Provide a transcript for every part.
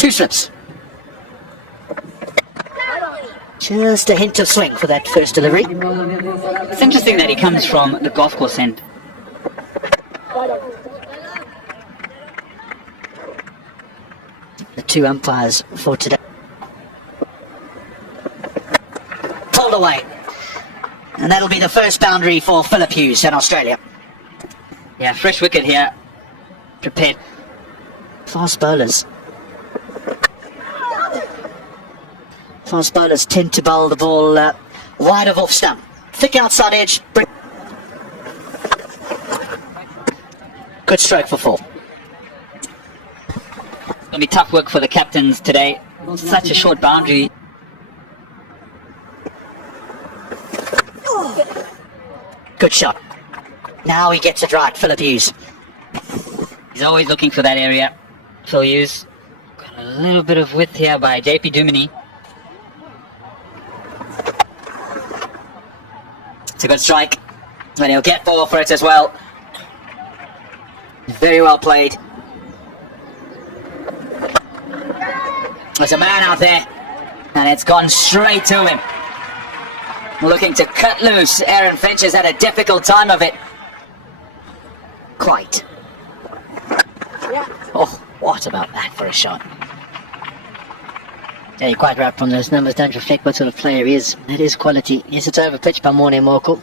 2 slips. Just a hint of swing for that first delivery. It's interesting that he comes from the golf course end. The 2 umpires for today. Pulled away. And that'll be the first boundary for Philip Hughes in Australia. Yeah, fresh wicket here. Prepared. Fast bowlers. Fast bowlers tend to bowl the ball wide of off stump. Thick outside edge. Good stroke for 4. It's going to be tough work for the captains today. Such a short boundary. Good shot. Now he gets it right, Philip Hughes. He's always looking for that area. Phil Hughes. Got a little bit of width here by JP Duminy. It's a good strike. And he'll get 4 for it as well. Very well played. There's a man out there. And it's gone straight to him. Looking to cut loose. Aaron Finch has had a difficult time of it. Quite. Oh, what about that for a shot? Yeah, you're quite right, from those numbers don't reflect what sort of player he is. That is quality. Yes, it's over pitch by Morne Morkel.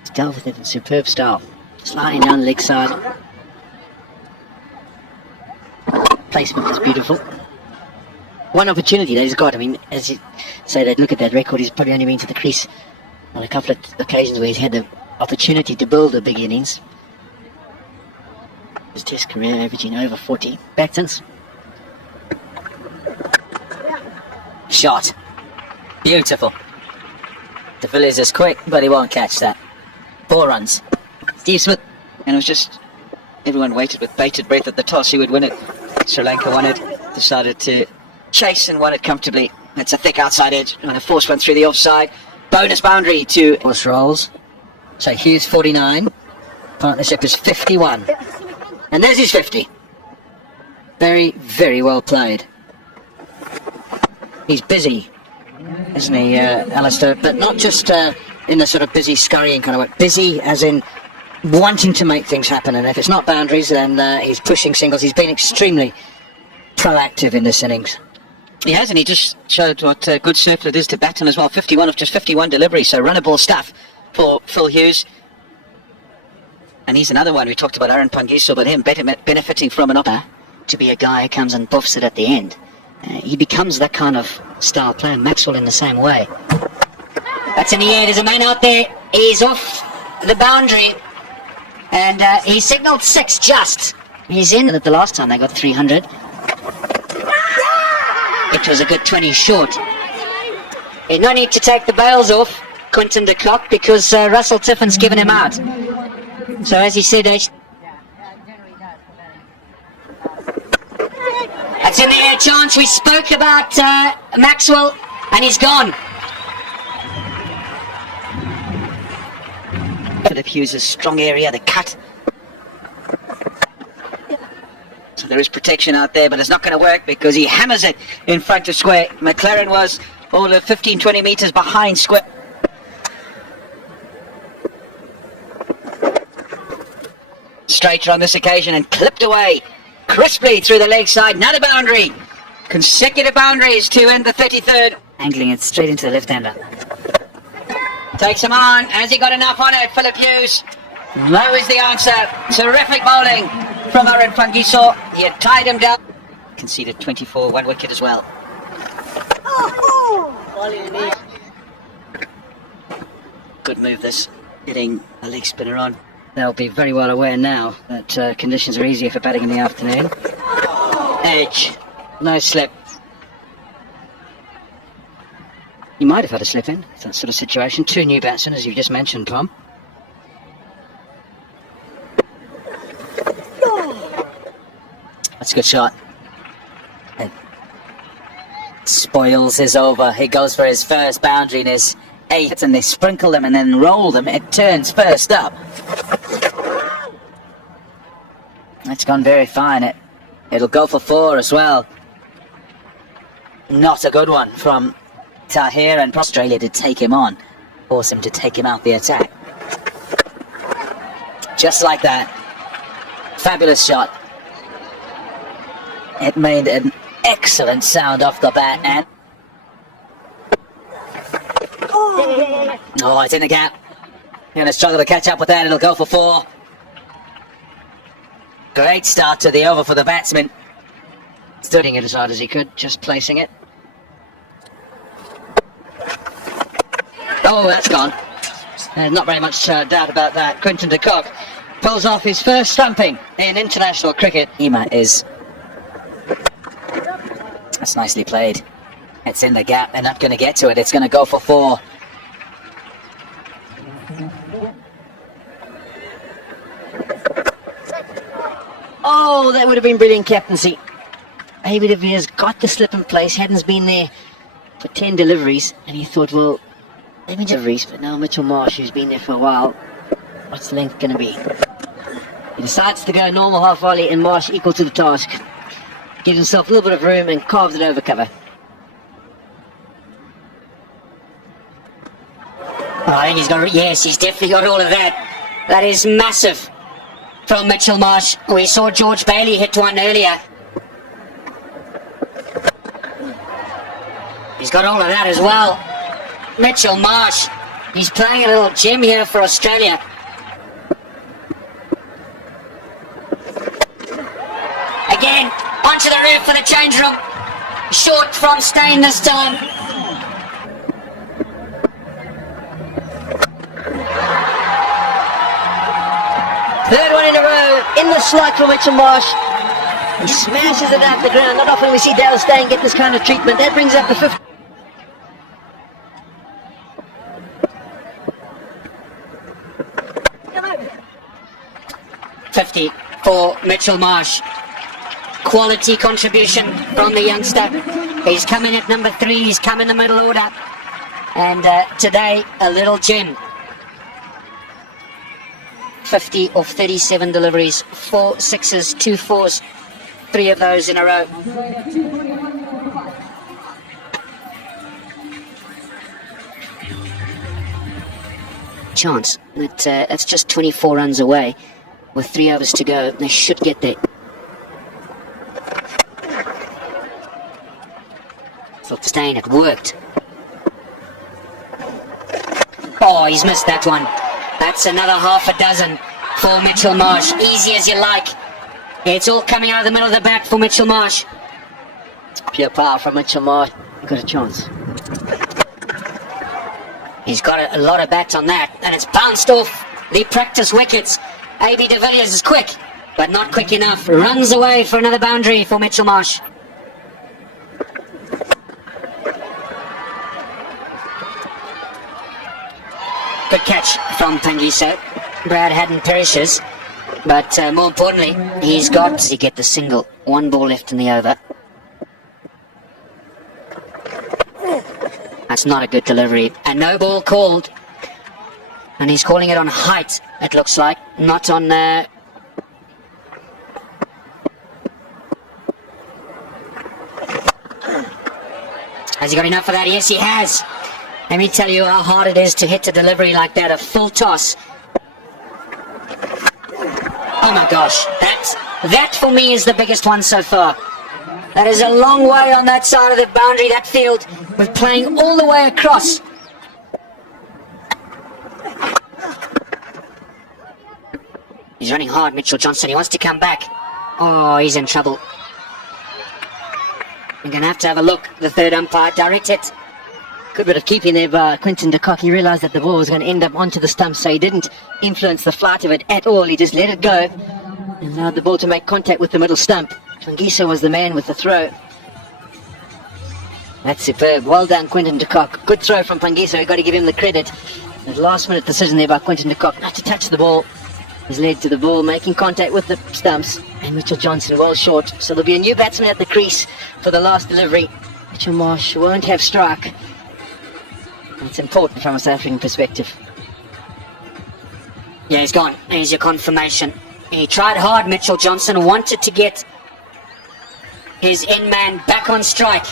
He's dealt with it in superb style. Sliding down the leg side. Placement is beautiful. One opportunity that he's got, I mean, as you say, that look at that record, he's probably only been to the crease on a couple of occasions where he's had the opportunity to build a big innings. His test career averaging over 40 backtons. Shot. Beautiful. De Villiers is quick, but he won't catch that. 4 runs. Steve Smith. And it was just, everyone waited with bated breath at the toss. Who would win it? Sri Lanka won it. Decided to chase and won it comfortably. It's a thick outside edge. And a force one through the offside. Bonus boundary to Horse rolls. So Hughes 49. Partnership is 51. And there's his 50. Very, very well played. He's busy, isn't he, Alistair? But not just in the sort of busy, scurrying kind of way. Busy as in wanting to make things happen. And if it's not boundaries, then he's pushing singles. He's been extremely proactive in this innings. He has, and he just showed what good circle it is to bat on as well. 51 of just 51 deliveries, so runnable stuff for Phil Hughes. And he's another one. We talked about Aaron Pangiso, but him benefiting from an opportunity to be a guy who comes and buffs it at the end. He becomes that kind of style player. Maxwell in the same way. That's in the air. There's a man out there. He's off the boundary. And he signalled 6 just. He's in. The last time they got 300. It was a good 20 short. There's no need to take the bails off Quinton de Kock because Russell Tiffin's given him out. So as he said, that's in the air chance. We spoke about Maxwell, and he's gone. Philip Hughes' strong area, the cut. So there is protection out there, but it's not going to work because he hammers it in front of square. McLaren was all of 15-20 metres behind square. Straighter on this occasion and clipped away crisply through the leg side. Another boundary. Consecutive boundaries to end the 33rd. Angling it straight into the left-hander. Takes him on. Has he got enough on it? Philip Hughes. No is the answer. Terrific bowling from Aaron Pangiso. He had tied him down. Conceded 24, 1 wicket as well. Good move this. Getting a leg spinner on. They'll be very well aware now that conditions are easier for batting in the afternoon. Edge. No slip. You might have had a slip in that sort of situation. 2 new batsmen, as you just mentioned, Tom. That's a good shot. And spoils is over. He goes for his first boundary in his 8, and they sprinkle them and then roll them. It turns first up. That's gone very fine. It'll go for 4 as well. Not a good one from Tahir, and Australia to take him on. Force him to take him out the attack. Just like that. Fabulous shot. It made an excellent sound off the bat, and oh, it's in the gap. Gonna struggle to catch up with that. It'll go for 4. Great start to the over for the batsman. Studying it as hard as he could, just placing it. Oh, that's gone. Not very much doubt about that. Quinton de Kock pulls off his first stumping in international cricket. Ema is... That's nicely played. It's in the gap. They're not going to get to it. It's going to go for 4. Oh, that would have been brilliant captaincy. Maybe if he has got the slip in place, hadn't been there for 10 deliveries, and he thought, well, let me deliveries, but now Mitchell Marsh, who's been there for a while, what's the length going to be? He decides to go normal half volley, and Marsh equal to the task. Gives himself a little bit of room and carves it over cover. Oh, I think he's got, yes, he's definitely got all of that. That is massive from Mitchell Marsh. We saw George Bailey hit one earlier. He's got all of that as well. Mitchell Marsh, he's playing a little gem here for Australia. Again, onto the roof for the change room. Short from Steyn this time. Third one in a row, in the slot for Mitchell Marsh. He smashes it out the ground. Not often we see Dale Steyn get this kind of treatment. That brings up the 50. For Mitchell Marsh. Quality contribution from the youngster. He's coming at number 3, he's come in the middle order. And today, a little gem. 50 of 37 deliveries, 4 sixes, 2 fours, 3 of those in a row. Chance, that's just 24 runs away. With 3 overs to go, they should get there. Steyn, it worked. Oh, he's missed that one. That's another half a dozen for Mitchell Marsh. Easy as you like. It's all coming out of the middle of the bat for Mitchell Marsh. Pure power from Mitchell Marsh. Got a chance. He's got a lot of bats on that, and it's bounced off the practice wickets. A.B. de Villiers is quick, but not quick enough. Runs away for another boundary for Mitchell Marsh. Good catch from Pangiso. Brad Haddon perishes, but more importantly, he's got to get the single. 1 ball left in the over. That's not a good delivery, and no ball called. And he's calling it on height, it looks like, not on... Has he got enough for that? Yes, he has. Let me tell you how hard it is to hit a delivery like that, a full toss. Oh my gosh, that for me is the biggest one so far. That is a long way on that side of the boundary, that field, with playing all the way across. He's running hard, Mitchell Johnson. He wants to come back. Oh, he's in trouble. We're going to have a look. The third umpire, direct it. Good bit of keeping there by Quinton de Kock. He realised that the ball was going to end up onto the stump, so he didn't influence the flight of it at all. He just let it go and allowed the ball to make contact with the middle stump. Pangiso was the man with the throw. That's superb. Well done, Quinton de Kock. Good throw from Pangiso. You've got to give him the credit. The last minute decision there by Quinton de Kock not to touch the ball has led to the ball making contact with the stumps, and Mitchell Johnson well short. So there'll be a new batsman at the crease for the last delivery. Mitchell Marsh won't have strike. It's important from a South African perspective. Yeah, he's gone. Here's your confirmation. He tried hard, Mitchell Johnson, wanted to get his end man back on strike.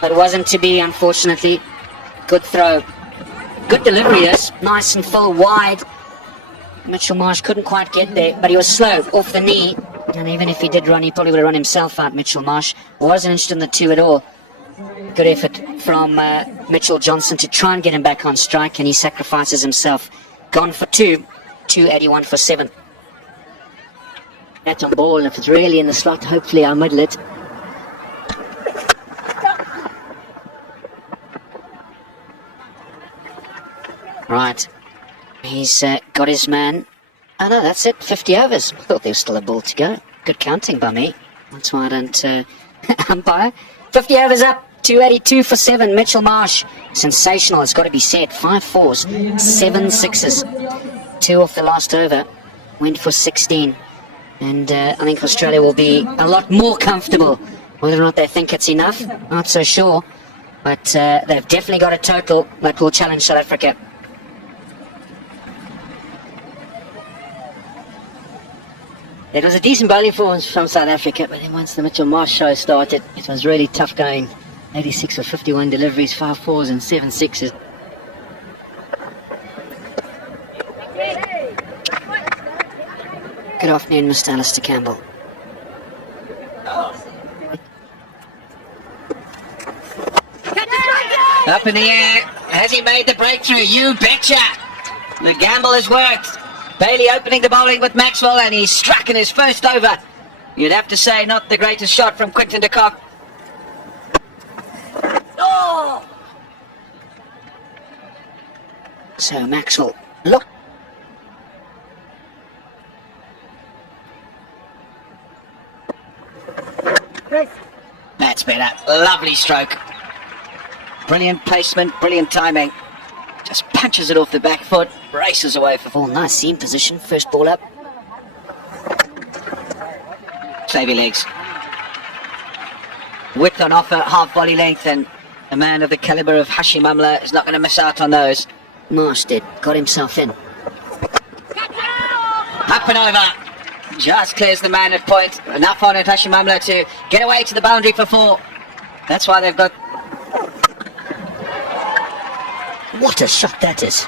But wasn't to be, unfortunately. Good throw. Good delivery, this. Nice and full, wide. Mitchell Marsh couldn't quite get there, but he was slow, off the knee. And even if he did run, he probably would have run himself out, Mitchell Marsh. Wasn't interested in the two at all. Good effort from Mitchell Johnson to try and get him back on strike, and he sacrifices himself. Gone for 281 for 7. That's on ball, and if it's really in the slot, hopefully I'll middle it. Right. He's got his man. Oh no, that's it. 50 overs. I thought there was still a ball to go. Good counting by me. That's why I don't umpire. 50 overs up. 282 for 7. Mitchell Marsh. Sensational, it's got to be said. 5 fours, 7 sixes. 2 off the last over. Went for 16. And I think Australia will be a lot more comfortable. Whether or not they think it's enough, not so sure. But they've definitely got a total that will challenge South Africa. It was a decent bowling performance from South Africa, but then once the Mitchell Marsh show started, it was really tough going. 86 for 51 deliveries, 5 fours and 7 sixes. Good afternoon, Mr. Alistair Campbell. Up in the air. Has he made the breakthrough? You betcha. The gamble has worked. Bailey opening the bowling with Maxwell, and he's struck in his first over. You'd have to say not the greatest shot from Quinton de Kock. Oh! So Maxwell, look. That's better. Lovely stroke. Brilliant placement, brilliant timing. Just punches it off the back foot, races away for Oh, nice seam position. First ball up. Savvy legs. Width on offer, half volley length, and a man of the calibre of Hashim Amla is not going to miss out on those. Marsh did. Got himself in. Up and over. Just clears the man at point. Enough on it, Hashim Amla, to get away to the boundary for 4. That's why they've got... What a shot that is.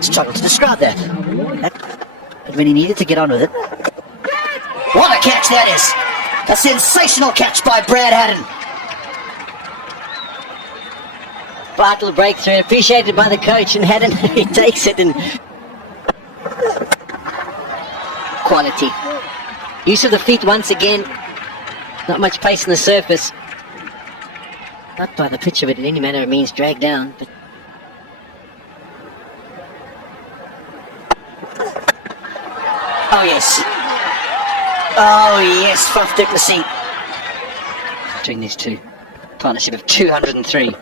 Struggle to describe that. But when he needed to get on with it. What a catch that is! A sensational catch by Brad Haddon. Vital breakthrough, appreciated by the coach, and Haddon, he takes it and... Quality. Use of the feet once again. Not much pace on the surface. Not by the pitch of it in any manner of means dragged down, but... Oh yes. Oh yes, Faf du Plessis. Between these two. Partnership of 203.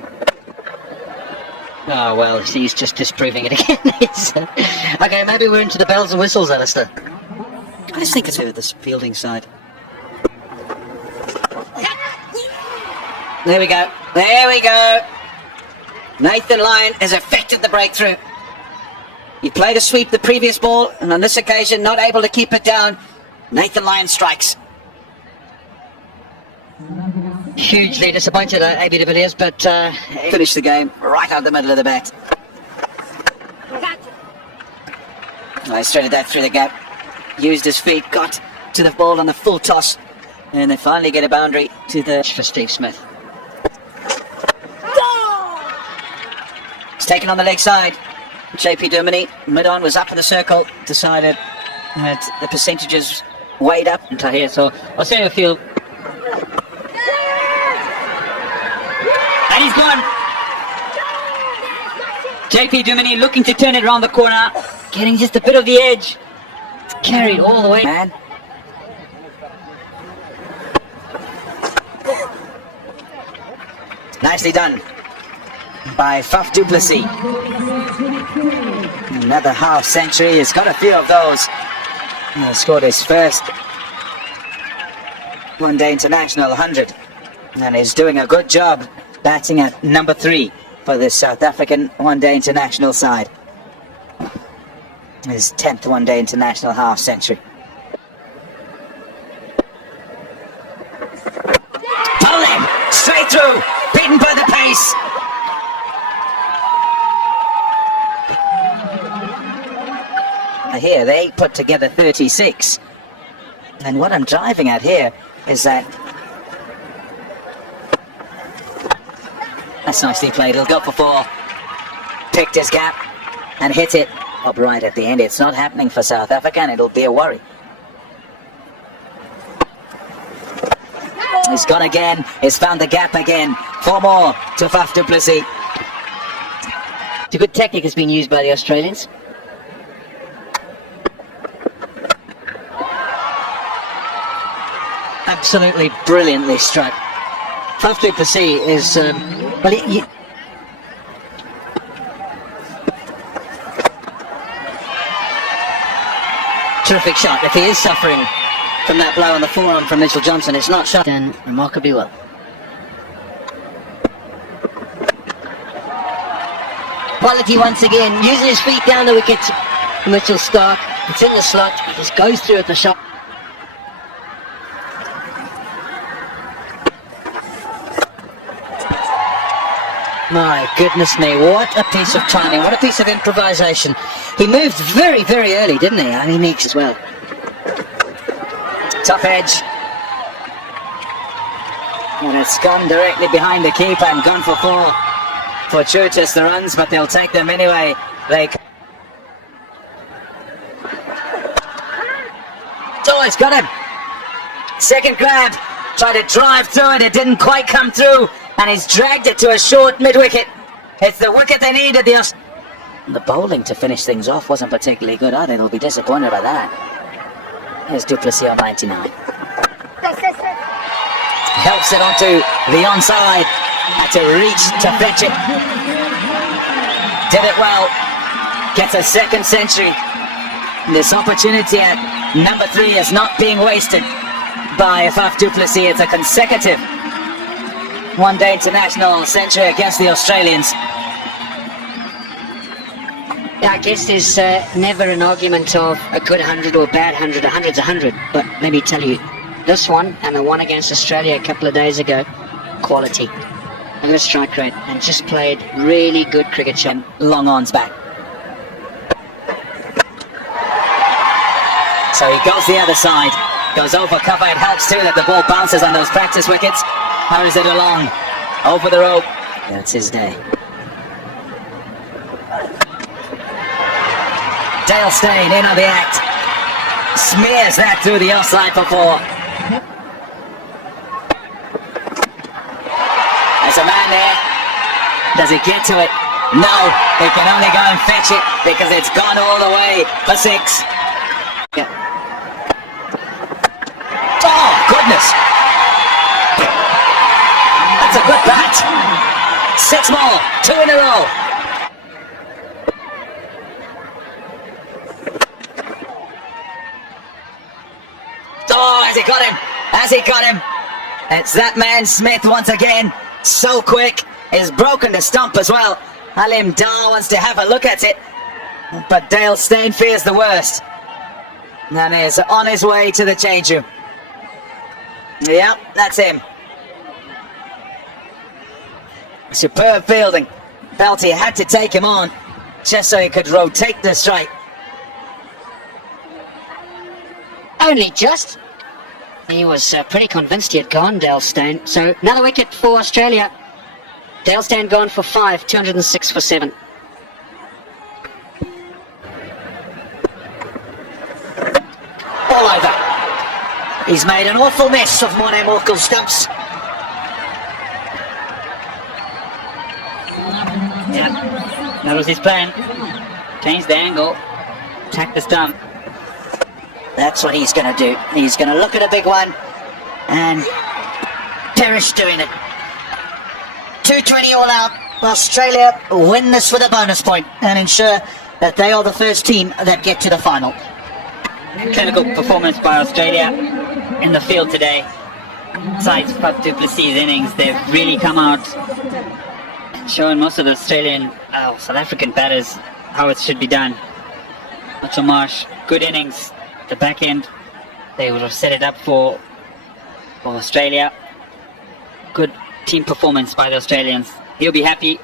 Oh well, he's just disproving it again. Okay, maybe we're into the bells and whistles, Alistair. I just think it's over this fielding side. There we go. There we go. Nathan Lyon has effected the breakthrough. He played a sweep the previous ball, and on this occasion not able to keep it down. Nathan Lyon strikes. Hugely disappointed at AB de Villiers, but Finished the game right out the middle of the bat. I threaded that through the gap. Used his feet, got to the ball on the full toss, and they finally get a boundary to the... for Steve Smith. It's taken on the leg side. JP Duminy, mid-on, was up in the circle, decided that the percentages weighed up. Tahir, so I'll say a few. And he's gone. JP Duminy looking to turn it around the corner, getting just a bit of the edge. It's carried all the way. Man. Nicely done by Faf du Plessis. Another half century. He's got a few of those. He scored his first one-day international 100, and he's doing a good job batting at number 3 for the South African one-day international side. His 10th one-day international half century. Bowling! through, beaten by the pace. Here, they put together 36. And what I'm driving at here is that... That's nicely played. He'll go for 4. Picked his gap and hit it upright at the end. It's not happening for South Africa, and it'll be a worry. He's gone again. He's found the gap again. 4 more to Faf du Plessis. It's a good technique has been used by the Australians. Absolutely brilliantly struck. Faf du Plessis is... terrific shot. If he is suffering from that blow on the forearm from Mitchell Johnson, it's not shot. Done remarkably well. Quality once again, using his feet down the wicket. Mitchell Stark, it's in the slot, he just goes through at the shot. My goodness me, what a piece of timing, what a piece of improvisation. He moved very, very early, didn't he? I mean, he as well. Tough edge. And it's gone directly behind the keeper and gone for 4. Fortuitous the runs, but they'll take them anyway. Oh, he's got him. Second grab. Tried to drive through it, it didn't quite come through. And he's dragged it to a short mid-wicket. It's the wicket they needed. The bowling to finish things off wasn't particularly good either. They'll be disappointed by that. Here's du Plessis on 99. Helps it onto the onside. Had to reach to fetch it. Did it well. Gets a second century. This opportunity at number 3 is not being wasted by Faf du Plessis. It's a consecutive one-day international century against the Australians. Yeah, I guess there's never an argument of a good 100 or a bad 100. 100's 100. But let me tell you, this one and the one against Australia a couple of days ago, quality. Look at the strike rate, and just played really good cricket shot. Long on's back. So he goes the other side, goes over cover. It helps too that the ball bounces on those practice wickets. Hurries it along, over the rope. That's his day. Dale Steyn in on the act. Smears that through the offside for 4. There's a man there. Does he get to it? No, he can only go and fetch it because it's gone all the way for 6. Yeah. Oh, goodness. That's a good bat. 6 more, 2 in a row. Oh, has he got him? Has he got him? It's that man Smith once again. So quick. He's broken the stump as well. Halim Dar wants to have a look at it. But Dale Steyn fears the worst. And is on his way to the change room. Yep, that's him. Superb fielding. Felt he had to take him on just so he could rotate the strike. Only just. He was pretty convinced he had gone, Dale Steyn. So another wicket for Australia. Dale Steyn gone for 5, 206 for 7. All over. He's made an awful mess of Morne Morkel's stumps. Yeah, that was his plan. Change the angle, attack the stump. That's what he's going to do. He's going to look at a big one and perish doing it. 220 all out. Australia win this with a bonus point and ensure that they are the first team that get to the final. Clinical performance by Australia in the field today. Besides Faf du Plessis' innings, they've really come out and shown most of the Australian, South African batters how it should be done. Mitchell Marsh, good innings. The back end, they would have set it up for Australia. Good team performance by the Australians. He'll be happy,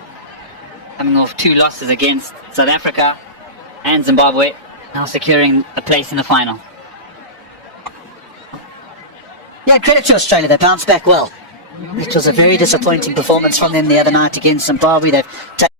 coming off 2 losses against South Africa and Zimbabwe, now securing a place in the final. Yeah, credit to Australia, they bounced back well. It was a very disappointing performance from them the other night against Zimbabwe. They've taken